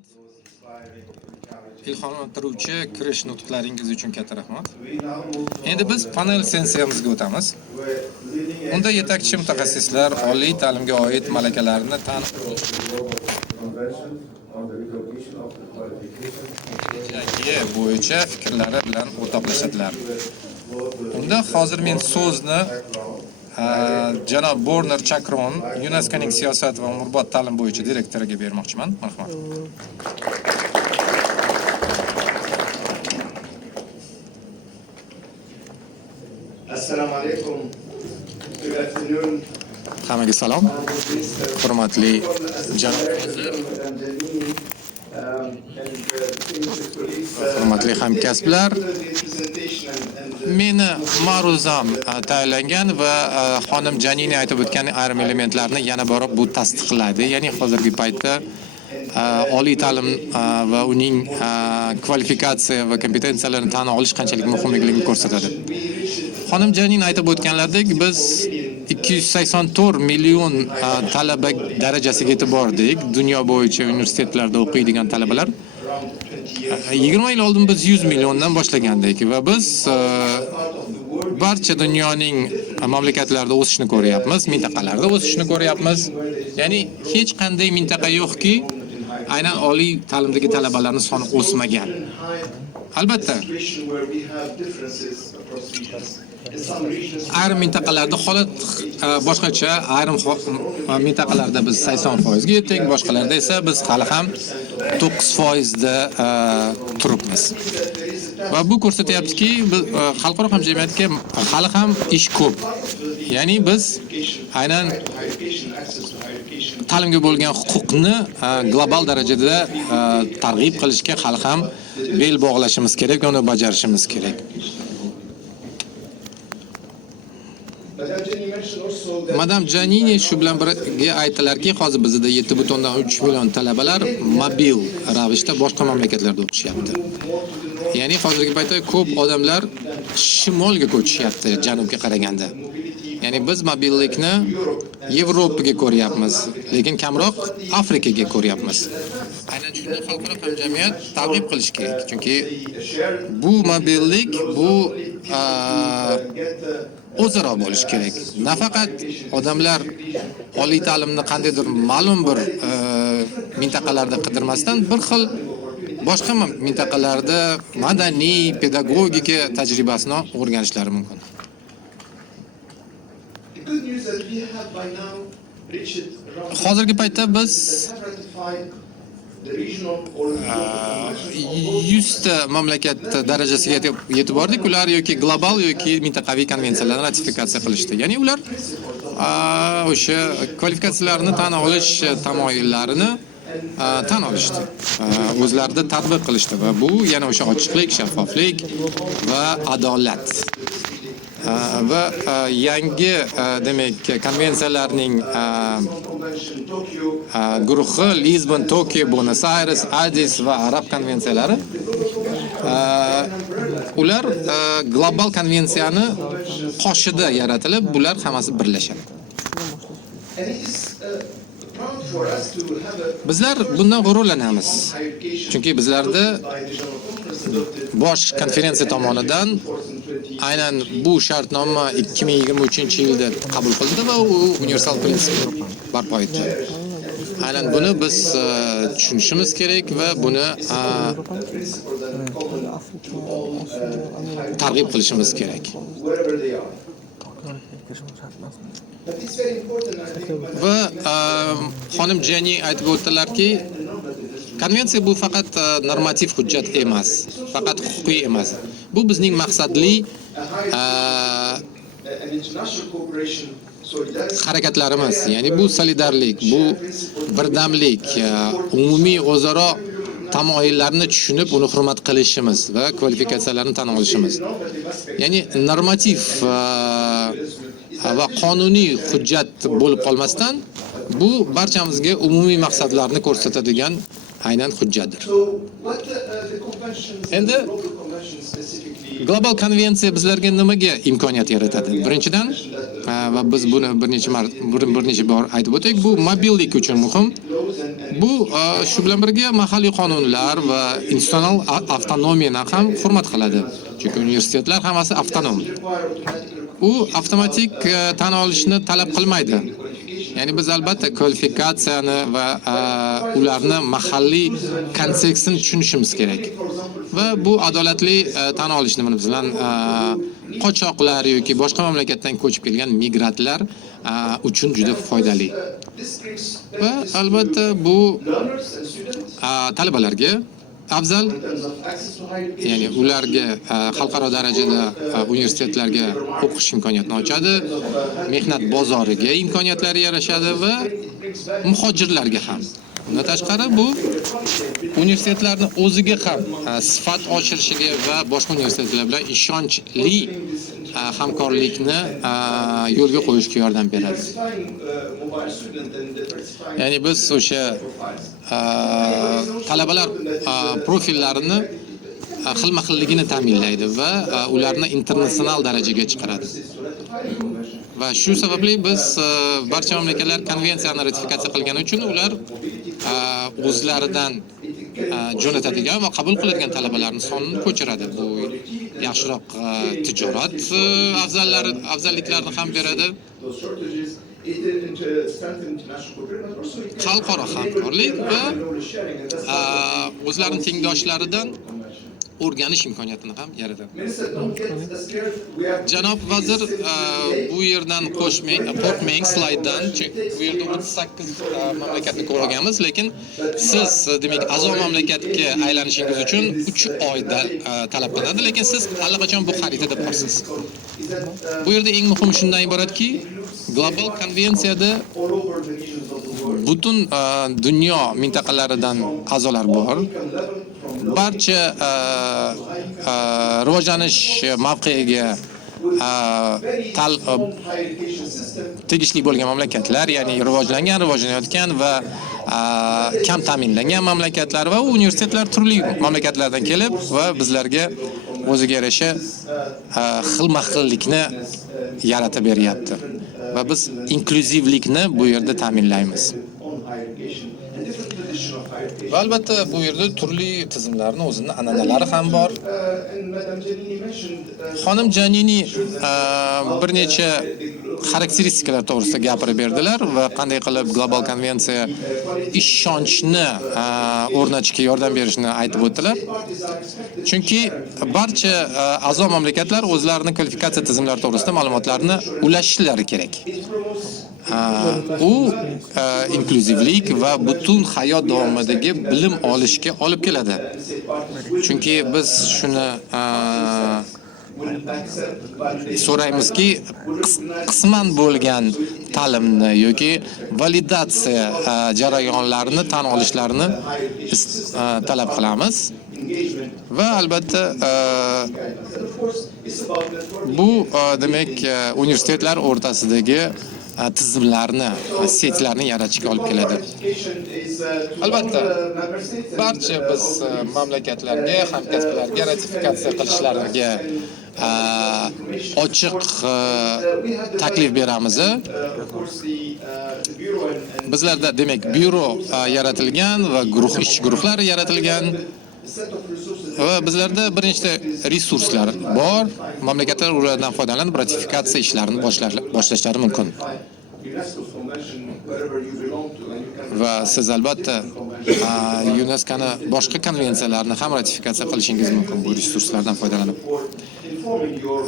rahmat. Ilhomlantiruvchi kirish nutqlaringiz uchun katta rahmat. Endi biz panel sessiyamizga o'tamiz. Unda yetakchi mutaxassislar oliy ta'limga oid malakalarni tanib bo'yicha fikrlari bilan o'rtoqlashadilar. Unda hozir men so'zni janob Borner Chakron, UNESCOning siyosat va umrbod ta'lim bo'yicha direktoriga bermoqchiman. Marhamat. Assalomu alaykum. Good afternoon. Hammaga salom. Hurmatli janob hurmatli hamkasblar, meni ma'ruzam tayyorlangan va xonim Janini aytib o'tgan ayrim elementlarni yana borib bu tasdiqladi. Ya'ni hozirgi paytda oliy ta'lim va uning kvalifikatsiya va kompetensiyalarini tan olish qanchalik muhimligini ko'rsatadi. Xonim Janini aytib o'tganlaridek, biz 284 million talaba darajasiga yetib bordik. Dunyo bo'yicha universitetlarda o'qiydigan talabalar. 20 yil oldin biz 100 milliondan boshlagandik va biz barcha dunyoning mamlakatlarida o'sishni ko'ryapmiz, mintaqalarda o'sishni ko'ryapmiz. Ya'ni hech qanday mintaqa yo'qki, aynan oliy ta'limdagi talabalarning soni o'smagan. Albatta, ayrim mintaqalarda holat boshqacha, ayrim mintaqalarda biz 80% ga yetdik, boshqalarda esa biz hali ham 9% da turibmiz. Va bu ko'rsatyaptiki, xalqaro hamjamiyatga hali ham ish ko'p. Ya'ni biz aynan ta'limga bo'lgan huquqni global darajada targ'ib qilishga hali ham bel bog'lashimiz kerak va uni bajarishimiz kerak. Madam Janini shu bilan birga aytdilarki, hozir bizda 7.3 million talabalar mobil ravishda boshqa mamlakatlarda o'qishyapti. Ya'ni hozirgi paytda ko'p odamlar shimolga ko'chishyapti janubga qaraganda. Ya'ni biz mobillikni Yevropaga ko'ryapmiz, lekin kamroq Afrikaga ko'ryapmiz. Aynan shuni xalqaro hamjamiyat targ'ib qilish kerak. Chunki bu mobillik bu o'zaro bo'lish kerak. Nafaqat odamlar oliy ta'limni qandaydir ma'lum bir mintaqalarda qidirmasdan bir xil boshqa mintaqalarda madaniy, pedagogika tajribasini o'rganishlari mumkin. Hozirgi paytda biz 100 ta mamlakat darajasiga yetib bordik. Ular yoki global yoki mintaqaviy konvensiyalarni ratifikatsiya qilishdi. Ya'ni ular o'sha kvalifikatsiyalarni tan olish tamoyillarini tan olishdi. O'zlarida tatbiq qilishdi va bu yana o'sha ochiqlik, shaffoflik va adolat. Va yangi demak konvensiyalarning guruhi Lisbon, Tokio, Buenos Aires, Addis va Arab konvensiyalari ular global konvensiyani qoshida yaratilib, bular hammasi birlashadi. Bizlar bundan g'ururlanamiz. Chunki bizlarda bosh konferensiya tomonidan aynan bu shartnoma 2023-yilda qabul qilindi va u universal prinsip barpo etdi. Aynan buni biz tushunishimiz kerak va buni targ'ib qilishimiz kerak. Va xonim Jani aytib o'tdilarki, konvensiya bu faqat normativ hujjat emas, faqat huquqiy emas. Bu bizning maqsadli harakatlarimiz, ya'ni bu solidarlik, bu birdamlik, umumiy o'zaro tamoyillarni tushunib, uni hurmat qilishimiz va kvalifikatsiyalarni tan olishimiz. Ya'ni normativ va qonuniy hujjat bo'lib qolmasdan, bu barchamizga umumiy maqsadlarni ko'rsatadigan aynan hujjatdir. Endi global konvensiya bizlarga nimaga imkoniyat yaratadi? Birinchidan, va biz buni bir necha bor aytib o'tdik, bu mobillik uchun muhim. Bu shu bilan birga mahalliy qonunlar va institutional avtonomiyani ham hurmat qiladi. Chunki universitetlar hammasi avtonom. U avtomatik tan olishni talab qilmaydi. Ya'ni biz albatta kvalifikatsiyani va ularni mahalliy kontekstini tushunishimiz kerak. Va bu adolatli tan olish nima bilan qochoqlar yoki boshqa mamlakatdan ko'chib kelgan migrantlar uchun juda foydali. Va albatta bu talabalarga afzal, ya'ni ularga xalqaro darajada universitetlarga o'qish imkoniyatini ochadi, mehnat bozoriga imkoniyatlari yarashadi va muhojirlarga ham. Bundan tashqari bu universitetlarni o'ziga ham sifat oshirishiga va boshqa universitetlar bilan ishonchli hamkorlikni yo'lga qo'yishga yordam beradi. Ya'ni biz o'sha talabalar profillarini xilma-xilligini ta'minlaydi va ularni internasional darajaga chiqaradi. Va shu sababli biz barcha mamlakatlar konvensiyani ratifikatsiya qilgani uchun ular o'zlaridan jo'natadigan va qabul qiladigan talabalarning sonini ko'chiradi. Bu yaxshiroq tijorat afzalliklarini ham beradi. Xalqaro hamkorlik va o'zlarining tengdoshlaridan o'rganish imkoniyatini ham yaratadi. Janob vazir, bu yerdan qo'rqmang slayddan, chunki bu yerda 38 mamlakatni ko'rganmiz, lekin siz demak a'zo mamlakatga aylanishingiz uchun 3 oyda talab qilinadi, lekin siz allaqachon bu xaritada borsiz. Bu yerda eng muhimi shundan iboratki, global konvensiyada butun dunyo mintaqalaridan a'zolar bor. Barcha rivojlanish mavqeiga tegishli bo'lgan mamlakatlar, ya'ni rivojlanayotgan va kam ta'minlangan mamlakatlar va universitetlar turli mamlakatlardan kelib va bizlarga o'ziga yarasha xilma-xillikni yaratib beryapti. Va biz inkluzivlikni bu yerda ta'minlaymiz. Va albatta bu yerda turli tizimlarning o'zining an'analari ham bor. Xonim Janini bir necha xarakteristikalar to'g'risida gapirib berdilar va qanday qilib global konvensiya ishonchni o'rnatishga yordam berishini aytib o'tdilar. Chunki barcha a'zo mamlakatlar o'zlarining kvalifikatsiya tizimlari to'g'risida ma'lumotlarni ulashishlari kerak. U inkluzivlik va butun hayot davomidagi bilim olishga olib keladi. Chunki biz shuni so'raymizki, qisman bo'lgan ta'limni yoki validatsiya jarayonlarini tan olishlarini talab qilamiz. Va albatta bu demak universitetlar o'rtasidagi tizimlarni, setlarni yaratishga olib keladi. Albatta, barcha biz mamlakatlarga, hamkasblarga ratifikatsiya qilishlariga ochiq taklif beramiz. Bizlarda demak byuro yaratilgan va ish guruhlari yaratilgan. Va bizlarda bir nechta resurslar bor. Mamlakatlar ulardan foydalanib ratifikatsiya ishlarini boshlashlari mumkin. Va siz albatta UNESCO'ni boshqa konvensiyalarni ham ratifikatsiya qilishingiz mumkin bu resurslardan foydalanib.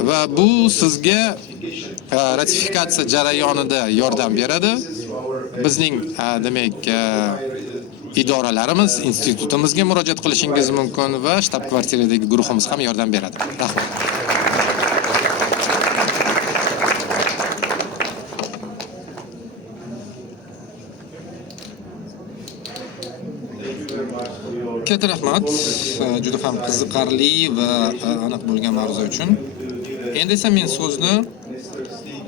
Va bu sizga ratifikatsiya jarayonida yordam beradi. Bizning demak idoralarimiz, institutimizga murojaat qilishingiz mumkin va shtab-kvartiradagi guruhimiz ham yordam beradi. Rahmat. Katta rahmat, juda ham qiziqarli va aniq bo'lgan mavzu uchun. Endi esa men so'zni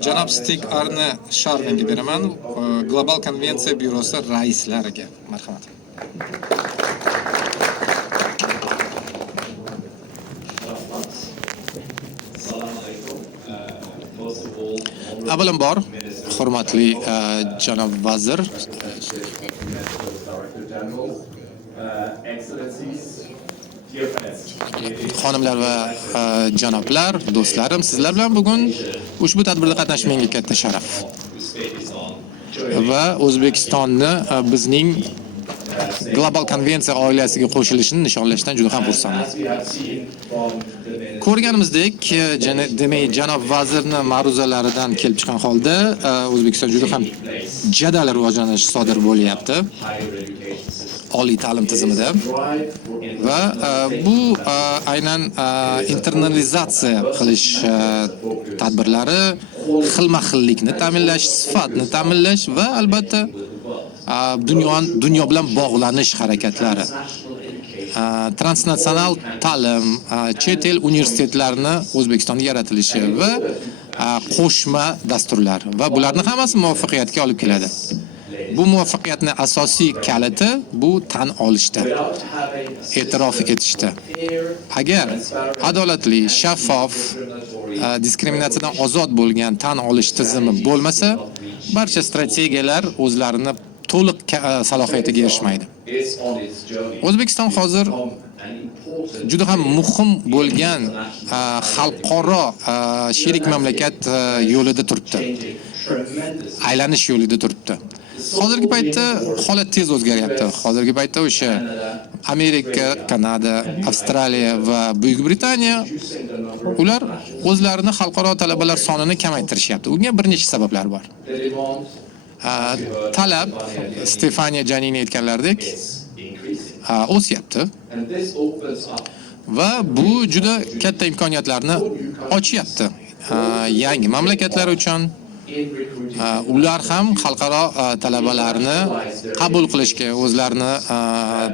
janob Stig Arne Sharvenga beraman, Global konvensiya byurosi raislariga. Marhamat. Avvalambor, hurmatli janob vazir, Excellencies, dear friends, Xonimlar va janoblar, do'stlarim, sizlar bilan bugun ushbu tadbirda qatnashish menga katta sharaf. Va O'zbekistonni bizning global konvensiya oilasiga qo'shilishini nishonlashdan juda ham xursandman. as we have seen from the Ko'rganimizdek, demak, janob vazirni ma'ruzalaridan kelib chiqqan holda O'zbekiston juda ham jadal rivojlanish sodir bo'lyapti higher education system, oliy ta'lim tizimida drive for va bu aynan internalizatsiya qilish tadbirlari xilma-xillikni ta'minlash, sifatni ta'minlash va albatta dunyo bilan bog'lanish harakatlari. Transnatsional ta'lim, chet el universitetlarini O'zbekistonga yaratilishi va qo'shma dasturlar va bularning hammasi muvaffaqiyatga olib keladi. Bu muvaffaqiyatni asosiy kaliti bu tan olishda, without having e'tirof etishda. fair, Agar adolatli, shaffof, diskriminatsiyadan ozod bo'lgan tan olish tizimi bo'lmasa, barcha strategiyalar o'zlarini to'liq salohiyatiga erishmaydi. is on its journey O'zbekiston hozir from an important juda ham muhim bo'lgan xalqaro sherik mamlakat yo'lida turibdi. changing tremendous Aylanish yo'lida turibdi. Hozirgi paytda holat tez o'zgaryapti. Hozirgi paytda o'sha Amerika, Kanada, Avstraliya va Buyuk Britaniya ular o'zlarini xalqaro talabalar sonini kamaytirishyapti. Bunga bir nechta sabablar bor. the demand Talab Stefania Janini aytganlaridek is increasing, o'syapti and this opens up va bu juda katta imkoniyatlarni ochyapti. Yangi mamlakatlar uchun in recruiting ular ham xalqaro talabalarni qabul qilishga, o'zlarini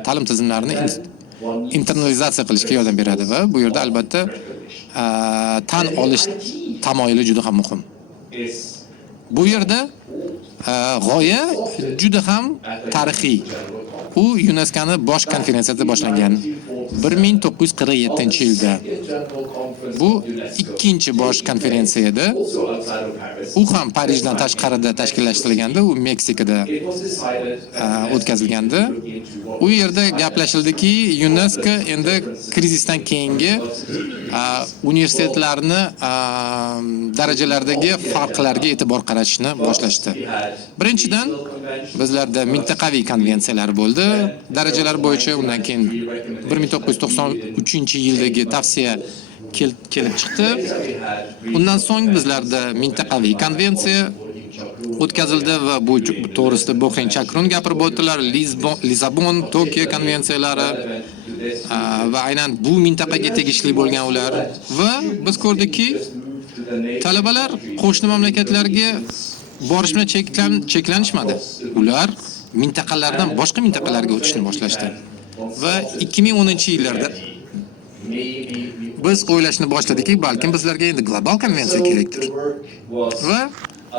ta'lim tizimlarini internalizatsiya qilishga yordam beradi va bu yerda albatta tan olish tamoyili juda ham muhim. is Bu yerda g'oya juda ham tarixiy. U UNESCO'ning bosh konferensiyasida boshlangan 1947-yilda. general conference Bu ikkinchi bosh konferensiya edi. also outside of Paris. U ham Parijdan tashqarida tashkillashtirilgandi, u Meksikada It was decided o'tkazilgandi. into what U yerda gaplashildiki, UNESCO endi krizisdan keyingi universitetlarni darajalaridagi farqlarga e'tibor qaratishni boshlashdi. we had Birinchidan bizlarda mintaqaviy konvensiyalar bo'ldi, darajalar bo'yicha, undan keyin 1993-yildagi tavsiya kelib chiqdi. we had Undan so'ng bizlarda mintaqaviy konvensiya o'tkazildi va bu to'g'risida Boxen Chakrun gapirib o'tdilar. Lisabon, Tokio konvensiyalari va aynan bu mintaqaga tegishli bo'lgan ular va biz ko'rdikki, talabalar qo'shni mamlakatlarga borish bilan cheklanishmadi. Ular mintaqalardan boshqa mintaqalarga o'tishni boshlashdi. Va 2010-yillarda biz o'ylashni boshdikki, balkim bizlarga endi global konvensiya kerakdir. work was Va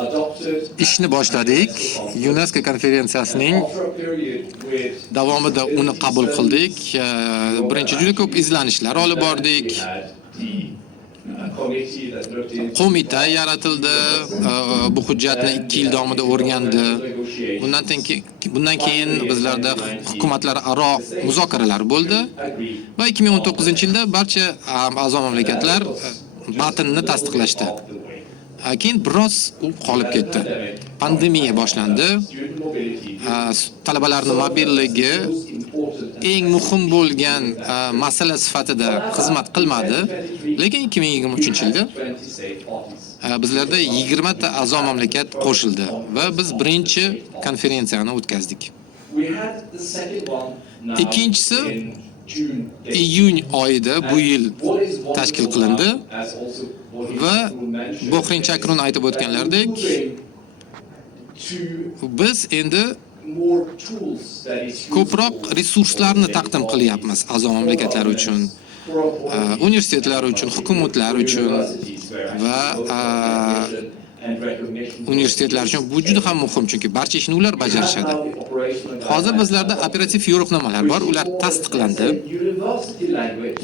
adopted ishni boshladik. UNESCO konferensiyasining after a period with davomida uni qabul qildik. Birinchi juda ko'p izlanishlar olib bordik. had the committee that looked into Qo'mita yaratildi. Bu hujjatni 2 yil davomida o'rgandi. Bundan keyin bizlarda hukumatlararo muzokaralar bo'ldi agreed va 2019-yilda barcha a'zo mamlakatlar matnni tasdiqlashdi. the way. Keyin biroz u qolib ketdi. Pandemiya boshlandi. Student mobility Talabalarning mobillligi was important eng muhim bo'lgan masala sifatida xizmat qilmadi. Lekin 2023-yilda 20 state parties. bizlarda 20 ta a'zo mamlakat qo'shildi va biz birinchi konferensiyani o'tkazdik. We had the second one now Ikkinchisi in June. iyun oyida bu yil What is tashkil wonderful qilindi now, as also what he va mentioned, Boxen Chakrun aytib o'tganlaridek, to biz endi more tools that is used ko'proq resurslarni taqdim qilyapmiz a'zo mamlakatlar uchun, universitetlar uchun, hukumatlar uchun va universitetlar uchun bu juda ham muhim, chunki barcha ishni ular bajarishadi. Hozir bizlarda operativ yo'riqnomalar bor, ular tasdiqlandi.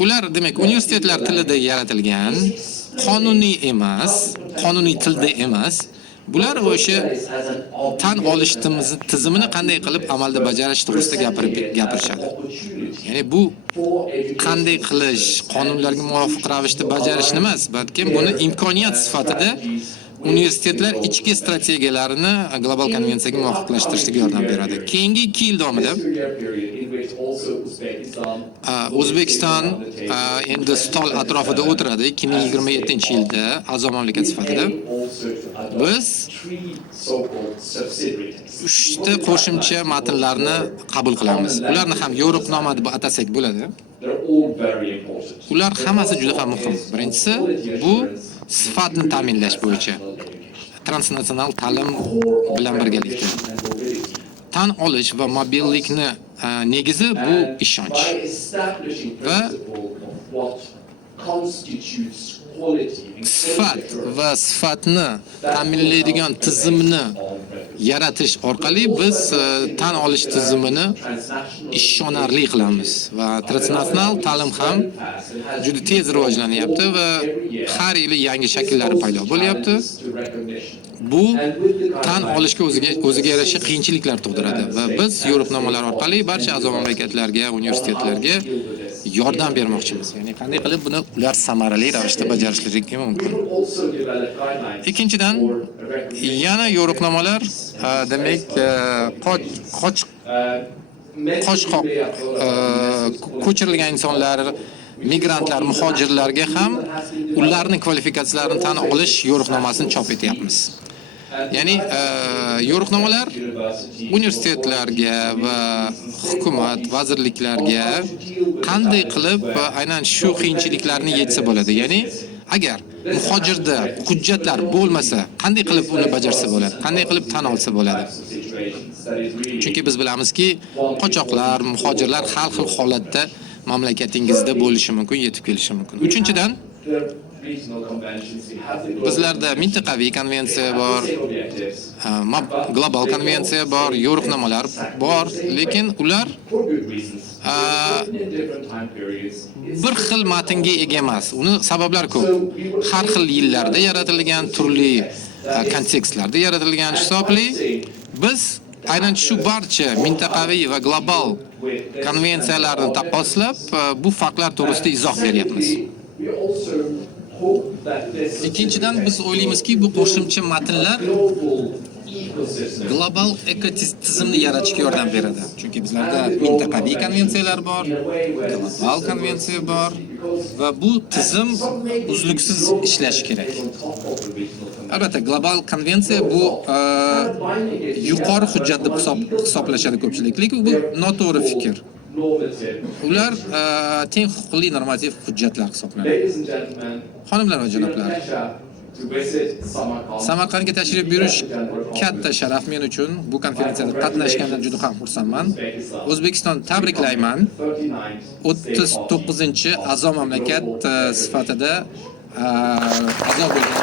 Ular demak universitetlar tilida yaratilgan, qonuniy emas, qonuniy tilda emas Bular o'sha tan olish tizimini qanday qilib amalda bajarish to'g'risida gapirishadi. Ya'ni bu qanday qilish, qonunlarga muvofiq ravishda bajarishni emas, balki buni imkoniyat sifatida universitetlar ichki strategiyalarini global konvensiyaga muvofiqlashtirishga yordam beradi. Keyingi 2 yil davomida O'zbekiston endi stol atrofida o'tiradi 2027-yilda a'zo mamlakat sifatida. Biz 3 ta qo'shimcha matnlarni qabul qilamiz. Ularni ham yo'riqnoma deb atasak bo'ladi. Ular hammasi juda ham muhim. Birinchisi bu sifatni ta'minlash bo'yicha transnatsional ta'lim bilan birgalikda tan olish va mobillikni negizi bu ishonch va sifat va sifatni ta'minlaydigan tizimni yaratish orqali biz tan olish tizimini ishonarli qilamiz va transnatsional ta'lim ham juda tez rivojlanyapti va har yili yangi shakllari paydo bo'lyapti. Bu tan olishga o'ziga yarasha qiyinchiliklar tug'diradi va biz yo'riqnomalar orqali barcha a'zo mamlakatlarga, universitetlarga yordam bermoqchimiz. Ya'ni qanday qilib buni ular samarali ravishda bajarishlari mumkin. Ikkinchidan, yana yo'riqnomalar demak qochqoq ko'chirilgan insonlar, migrantlar, muhojirlarga ham ularning kvalifikatsiyalarini tan olish yo'riqnomasini chop etyapmiz. Ya'ni yo'riqnomalar universitetlarga va hukumat, vazirliklarga qanday qilib aynan shu qiyinchiliklarni yechsa bo'ladi. Ya'ni agar muhojirda hujjatlar bo'lmasa, qanday qilib uni bajarsa bo'ladi? Qanday qilib tan olsa bo'ladi? Chunki biz bilamizki, qochoqlar, muhojirlar har xil holatda mamlakatingizda bo'lishi mumkin, yetib kelishi mumkin. Uchinchidan, bizlarda mintaqaviy konvensiya bor, global konvensiya bor, yo'riqnomalar bor, lekin ular bir xil matnga ega emas. Uni sabablari ko'p. Har xil yillarda yaratilgan, turli kontekstlarda yaratilgan hisobli biz aynan shu barcha mintaqaviy va global konvensiyalarni taqqoslab, bu farqlar to'g'risida izoh beryapmiz. Ikkinchidan, biz o'ylaymizki, bu qo'shimcha matnlar global ekotizimni yaratishga yordam beradi. Chunki bizlarda mintaqaviy konvensiyalar bor, global konvensiya bor va bu tizim uzluksiz ishlashi kerak. Albatta, global konvensiya bu yuqori hujjat deb hisoblashadi ko'pchilik, lekin bu noto'g'ri fikr. Ular teng huquqli normativ hujjatlar hisoblanadi. Xonimlar va janoblar, Samarqandga tashrif buyurish katta sharaf men uchun. Bu konferensiyada qatnashgandan juda ham xursandman. O'zbekiston tabriklayman. 39-a'zo mamlakat sifatida a'zo bo'lgan